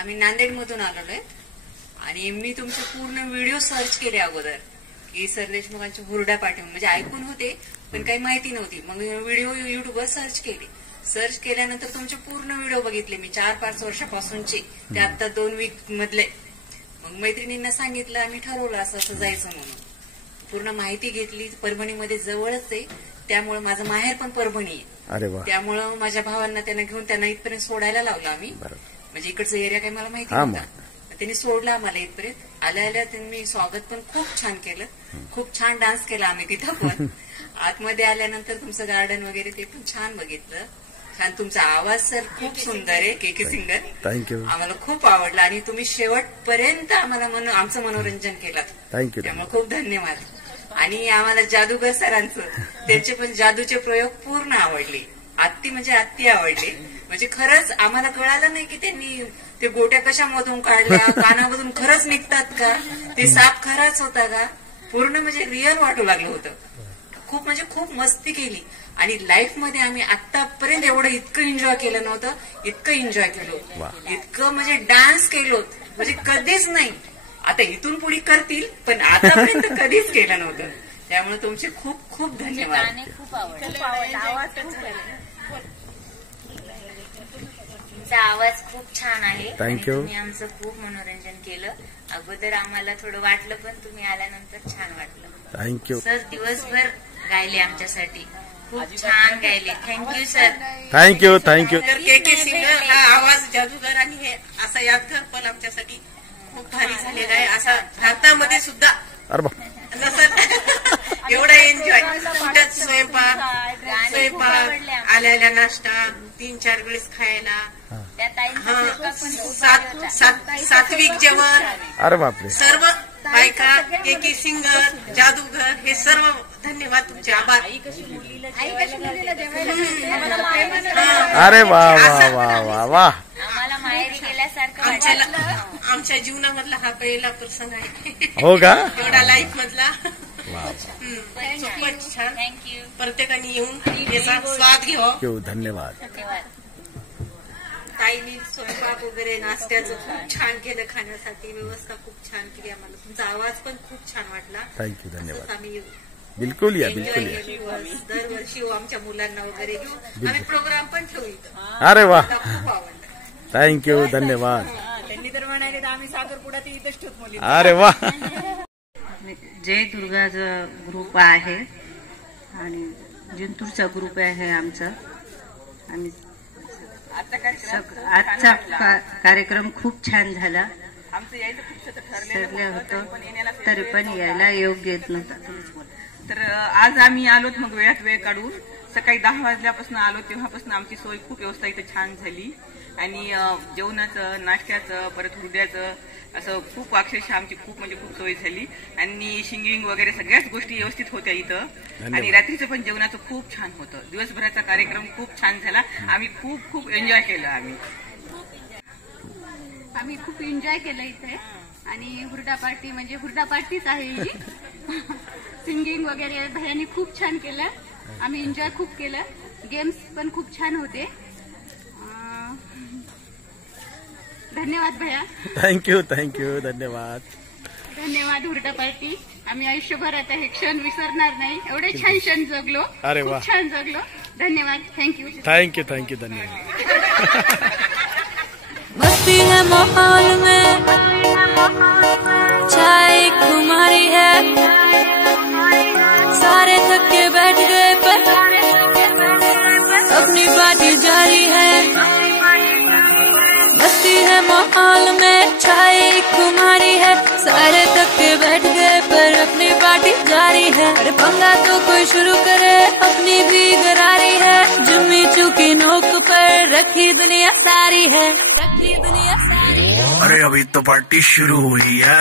आम्ही नांदेड मधून आलेलो आहे आणि मी तुमचे पूर्ण व्हिडिओ सर्च केले अगोदर की सर देशमुखांचे हुरडा पाठी म्हणजे ऐकून होते पण काही माहिती नव्हती. मग व्हिडिओ युट्यूबवर सर्च केले. सर्च केल्यानंतर तुमचे पूर्ण व्हिडिओ बघितले मी 4-5 वर्षापासूनचे ते आता 2 वीक मधले. मग मैत्रिणींना सांगितलं आम्ही ठरवलं असं असं जायचं म्हणून. पूर्ण माहिती घेतली. परभणीमध्ये जवळच आहे त्यामुळे माझं माहेर पण परभणी आहे. त्यामुळं माझ्या भावांना त्यांना घेऊन त्यांना इथपर्यंत सोडायला लावलं आम्ही. म्हणजे इकडचं एरिया काही मला माहिती नव्हता. त्यांनी सोडलं आम्हाला इथपर्यंत. आल्या आल्या त्यांनी स्वागत पण खूप छान केलं. खूप छान डान्स केला आम्ही तिथं पण. आतमध्ये आल्यानंतर तुमचं गार्डन वगैरे ते पण छान बघितलं. छान तुमचा आवाज सर खूप सुंदर आहे. के सिंगर थँक्यू. आम्हाला खूप आवडला आणि तुम्ही शेवटपर्यंत आम्हाला आमचं मनोरंजन केलं. थँक्यू. त्यामुळे खूप धन्यवाद. आणि आम्हाला जादूगर सरांचं त्यांचे पण जादूचे प्रयोग पूर्ण आवडले. आत्ती आवडले. म्हणजे खरंच आम्हाला कळालं नाही की त्यांनी ते गोट्या कशामधून काढल्या कानामधून खरंच निघतात का ते साप खराच होता का पूर्ण म्हणजे रिअल वाटू लागलं होतं. खूप म्हणजे खूप मस्ती केली आणि लाईफ मध्ये आम्ही आतापर्यंत एवढं इतकं एन्जॉय केलं नव्हतं. इतकं एन्जॉय केलो इतकं म्हणजे डान्स केलो म्हणजे कधीच नाही. आता इथून पुढे करतील पण आतापर्यंत कधीच केलं नव्हतं. त्यामुळे तुमचे खूप खूप धन्यवाद. तुमचा आवाज खूप छान आहे. थँक्यू. तुम्ही आमचं खूप मनोरंजन केलं. अगोदर आम्हाला थोडं वाटलं पण तुम्ही आल्यानंतर छान वाटलं. थँक्यू सर दिवसभर गायले आमच्यासाठी. खूप छान गायले. Thank you sir. थँक्यू. थँक्यू. के सिंगर हा आवाज जादूगर आणि हे असा यादगार पण आमच्यासाठी खूप भारी झालेला आहे. असा भारतामध्ये सुद्धा एवढा एन्जॉय. स्वयंपाक आल्या नाश्ता 3-4 वेळेस खायला. सात्विक जेवण. अरे बापरे. सर्व बायका के सिंगर जादूगर हे सर्व धन्यवाद तुमचे आभार. अरे वा वा वा वा वा. आम्हाला माहेरी गेल्यासारखं आमच्या जीवनामधला हा पहिला प्रसंग आहे. हो का. एवढा लाईफ मधला. खूपच छान. थँक्यू. प्रत्येकाने येऊन याचा स्वाद घ्यावा. धन्यवाद. ताईंनी स्वयंपाक वगैरे नाश्त्याचं खूप छान केलं. खाण्यासाठी व्यवस्था खूप छान केली. आम्हाला तुमचा आवाज पण खूप छान वाटला. थँक्यू. धन्यवाद. आम्ही बिलकुल या बिलकुल या. दरवर्षी आमच्या मुलांना वगैरे घेऊन आम्ही प्रोग्राम पण ठेवू. अरे वा. खूप आवडलं. थँक्यू. धन्यवाद. त्यांनी तर म्हणाले आम्ही साखरपुडा ते इथंच ठेवत. अरे वा. जय दुर्गाचा ग्रुप आहे आणि जिंतूरचा ग्रुप आहे आमचा. आम्ही आजचा कार्यक्रम खूप छान झाला. ठरलं होतं तरी पण यायला योग्य येत नव्हता. तर आज आम्ही आलोत मग वेळात वेळ काढून. सकाळी 10 वाजल्यापासून आलो तेव्हापासून आमची सोय खूप व्यवस्था इथे छान झाली आणि जेवणाचं नाश्त्याचं परत हुरड्याचं असं खूप अक्षरशः आमची खूप म्हणजे खूप सोय झाली आणि सिंगिंग वगैरे सगळ्याच गोष्टी व्यवस्थित होत्या इथं आणि रात्रीचं पण जेवणाचं खूप छान होतं. दिवसभराचा कार्यक्रम खूप छान झाला. आम्ही खूप खूप एन्जॉय केलं. आम्ही खूप एन्जॉय केलं इथे आणि हुरडा पार्टी म्हणजे हुरडा पार्टीच आहे ही. सिंगिंग वगैरे भैयानी खूप छान केलं. आम्ही एन्जॉय खूप केलं. गेम्स पण खूप छान होते. धन्यवाद भैया. थँक्यू. थँक्यू. धन्यवाद. धन्यवाद हुरडा पार्टी. आम्ही आयुष्यभरात हे क्षण विसरणार नाही. एवढे छान क्षण जगलो. अरे वा. छान जगलो. धन्यवाद. थँक्यू. थँक्यू. थँक्यू. धन्यवाद. मस्ती है माहौल में चाय खुमारी है. सारे थके बैठ गए पर अपनी पार्टी जारी है. मस्ती है माहौल में चाय खुमारी है. सारे थके बैठ गए पर अपनी पार्टी जारी है. अरे पंगा तो कोई शुरू करे अपनी भी गरारी है. जुम्मी चूकी नोक पर रखी दुनिया सारी है. रखी दुनिया सारी है. अरे अभी तो पार्टी शुरू हुई है.